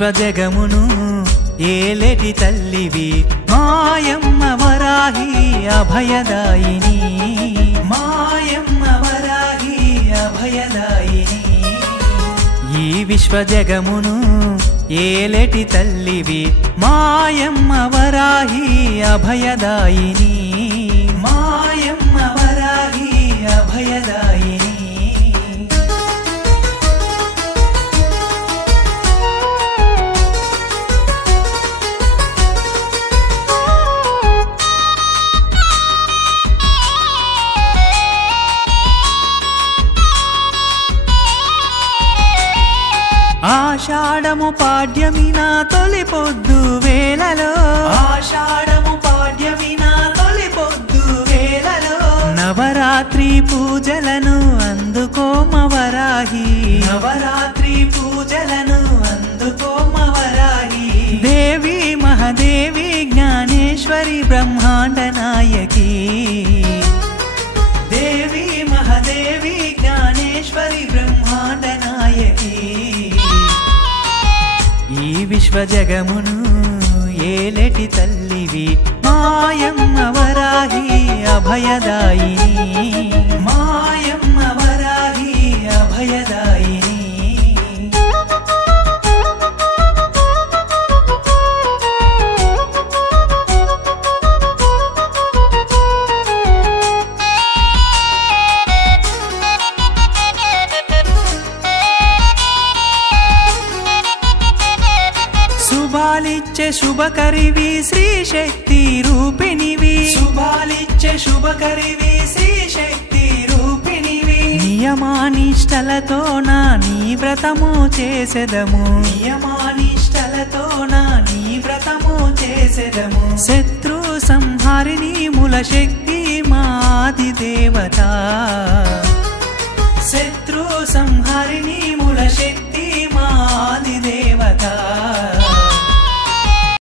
విశ్వజగమును ఏలేటి తల్లివి మాయమ్మ వరాహి అభయదాయిని మాయమ్మ వరాహి అభయదాయిని ఈ విశ్వజగమును ఏలేటి తల్లివి మాయమ్మ వరాహి అభయదాయిని మాయమ్మ వరాహి అభయదాయిని ఆషాఢము పాడ్యమి నా తొలి పొద్దు వేళలో ఆషాఢము పాడ్యమి నా తొలి పొద్దు వేళలో నవరాత్రి పూజలను అందుకోమ వరాహి నవరాత్రి పూజలను అందుకోమ వరాహి దేవి మహాదేవి జ్ఞానేశ్వరి బ్రహ్మాండ నాయకి దేవి మహాదేవి జ్ఞానేశ్వరి బ్రహ్మాండ నాయకి ఈ విశ్వజగమును ఏలేటి తల్లివి మాయమ్మ వరాహి అభయదాయిని మాయమ్మ వరాహి అభయదాయిని శుభాలిచ్చే శుభకరివి శ్రీ శక్తి రూపిణివి శుభాలిచ్చే శుభకరివి శ్రీ శక్తి రూపిణివి నియమానిష్టలతో నా నీ వ్రతము చేసెదము నియమానిష్టలతో నా నీ వ్రతము చేసెదము శత్రు సంహారిణి మూల శక్తి మాది దేవత